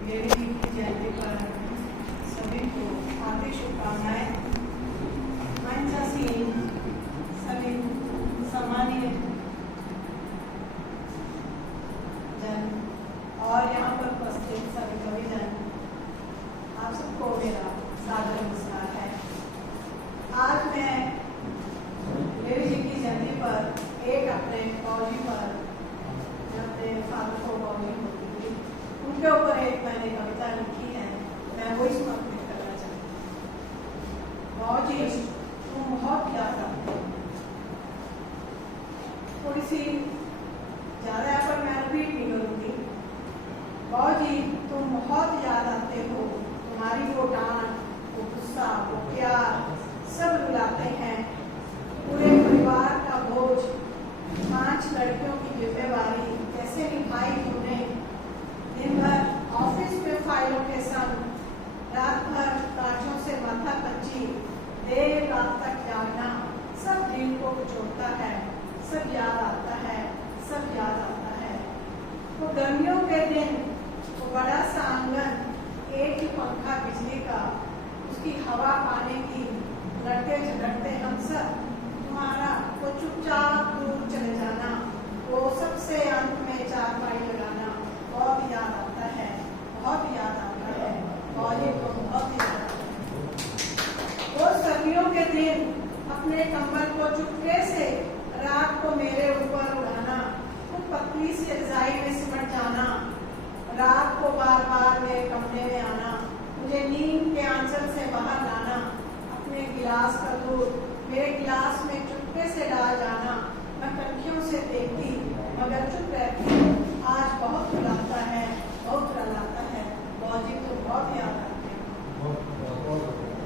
देवी जी की जयंती पर सभी को हार्दिक शुभकामनाएं। मंचासीन सभी सम्मानित जन और यहाँ पर उपस्थित सभी कविजन, आप सबको मेरा सादर नमस्कार है। आज मैं देवी जी की जयंती पर एक अपने बाबूजी पर, अपने फादर को बाबूजी होती थी, उनके ऊपर एक मैंने कविता लिखी है, मैं वो समर्पित करना चाहती हूँ। बाबूजी तुम बहुत याद आते हो, थोड़ी सी ज्यादा यहाँ पर मैं रिपीट नहीं करूँगी। बाबूजी तुम बहुत याद आते हो, तुम्हारी वो डांट, वो गुस्सा, वो प्यार सब रुलाते हैं। पूरे परिवार का बोझ, 5 लड़कियों की जिम्मेवारी कैसे निभाई तुमने। दिन भर ऑफिस में फाइलों के संग, रात भर कांचों से माथा पच्ची, देर रात तक जागना, सब दिल को कुचोड़ता है, सब याद आता है, सब याद आता है। वो गर्मियों के दिन, वो बड़ा सा आंगन, एक ही पंखा बिजली का, उसकी हवा पाने की लड़ते झगड़ते हम सब, तुम्हारा वो चुपचाप दूर चले जाना, वो सबसे अंत में चारपाई लगाना, बहुत याद आता है, बहुत याद आता है। और ये तो बहुत याद आता है। वो सर्दियों के दिन अपने कंबल को चुपके से रात को मेरे ऊपर उड़ाना, वो पतली सी रजाई में सिमट जाना, रात को बार बार मेरे कमरे में आना, मुझे नींद के आंचल से बाहर लाना, अपने गिलास का दूध मेरे गिलास में चुपके से डाल जाना। मैं कनखियों से देखती मगर चुप रहती, आज बहुत रुलाता है, बहुत रुलाता है। बाबूजी तो बहुत याद आते हैं।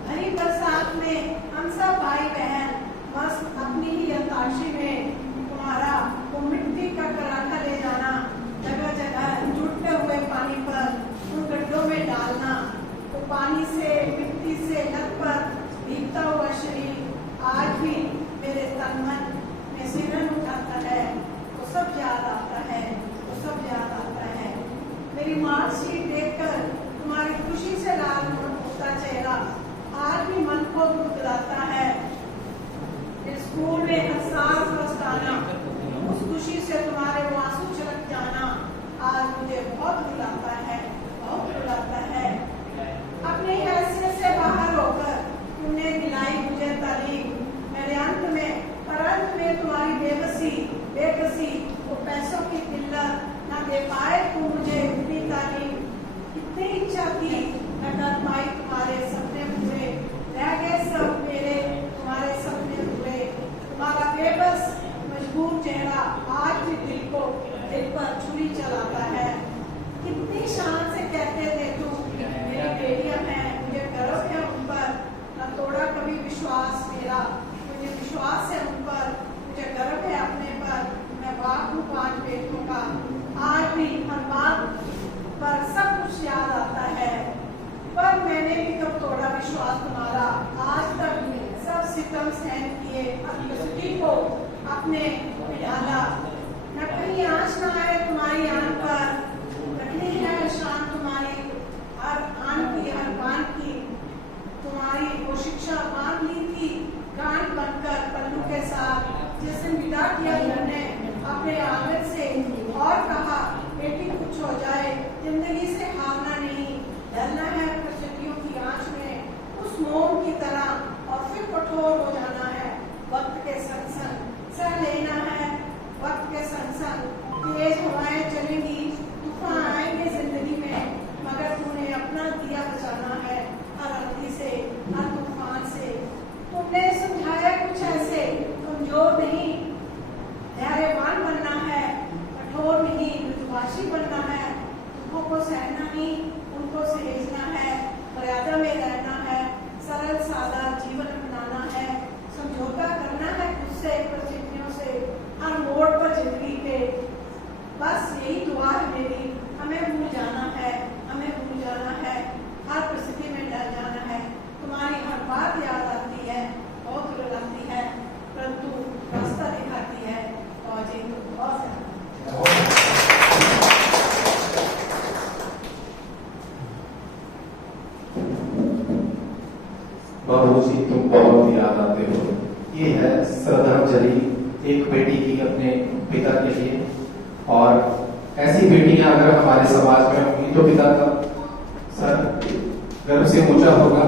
हरी बरसात में हम सब भाई बहन मस्त अपनी ही अंताक्षरी में, तुम्हारा वो मिट्टी का कराटा ले जाना, जगह जगह जुटते हुए पानी पर उन गड्ढों में डालना, तो पानी से मिट्टी से लत पर भीगता हुआ शरीर आज भी मेरे तन मन में सिरन उठाता है। वो सब याद आता है, वो सब याद आता है। मेरी मार्कशीट देखकर तुम्हारी खुशी से लाल होता चेहरा आज भी मन को गुदगुदाता है। स्कूल में हर साल फर्स्ट आना, उस खुशी से तुम्हारे वो आंसू छलक जाना आज मुझे बहुत रुलाता है, बहुत रुलाता है। अपनी हैसियत से बाहर होकर तुमने दिलाई मुझे तालीम, मेरे अंत में तुम्हारी बेबसी, वो पैसों की किल्लत ना दे पाए तू मुझे इतनी तालीम। कितनी इच्छा थी मैं कर पाई तुम्हारे सपने पूरे, रह गए सब मेरे तुम्हारे सपने पूरे। तुम्हारा बेबस मजबूर चेहरा आज भी दिल पर छुरी चलाता है। कितनी शान से कहते थे तुम मेरी बेटियां हैं, मुझे गर्व है उन पर, न तोड़ा कभी विश्वास मेरा, मुझे विश्वास है उन पर, मुझे गर्व है अपने पर। मैं बाप हूँ 5 बेटियों का, आज भी हर बात पर सब कुछ याद आता है। पर मैंने भी कब तोड़ा विश्वास तुम्हारा, आज तक सब सितम सहन किए, अपनी को अपने डाला। न कहीं आँच न आए तुम्हारी आन पर, रखनी है शान तुम्हारी हर आन की, हर बान की। तुम्हारी वो शिक्षा मांग ली थी गांठ बनकर पल्लू के साथ, जिसे विदा किया तुमने अपने आदत से और कहा बेटी कुछ हो जाए जिंदगी से हारना नहीं, डरना है परिस्थितियों की आंच में उस मोम की तरह और फिर कठोर हो जाना है। वक्त के संग संग सह लेना है, वक्त के संग संग तेज हवाएं चलेंगी, तूफान आएंगे जिंदगी में, मगर तूने अपना दिया बचाना है हर आंधी से, हर तूफान से। तुमने समझाया कुछ ऐसे, कमजोर नहीं धैर्यवान बनना है, कठोर नहीं मृदुभाषी बनना है, दुखों को सहना नहीं उनको सहेजना है, मर्यादा में रहना है, सरल सादा जीवन अपनाना है, समझौता करना है खुद से परिस्थितियों से, हर मोड़ पर जिंदगी के। बस यही दुआ है मेरी, हमें भूल जाना है, हमें भूल जाना है, हर परिस्थिति में डर जाना है। तुम्हारी हर बात याद आती है, बहुत रुलाती है, परंतु रास्ता दिखाती है। और जी बहुत बाबूजी तुम बहुत याद आते हो। ये है श्रद्धांजलि एक बेटी की अपने पिता के लिए। और ऐसी बेटियां अगर हमारे समाज में होंगी तो पिता का सर गर्व से ऊंचा होगा।